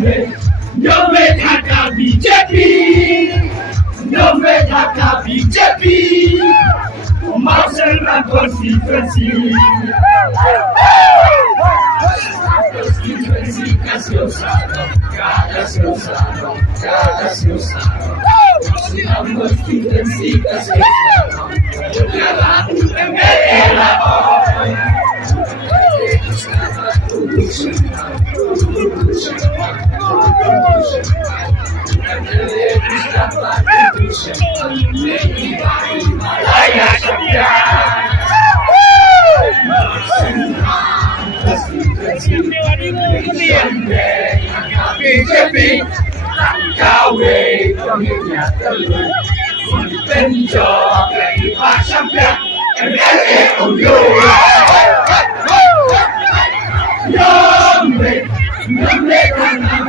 No me taka BJP. No me taka BJP. Mawsynram constituency. Constituency Kasiosano, Kasiosano, Kasiosano. Constituency Kasiosano, BJP kawe pemimpinnya terus penjok dari Bah Sanbor Shulai.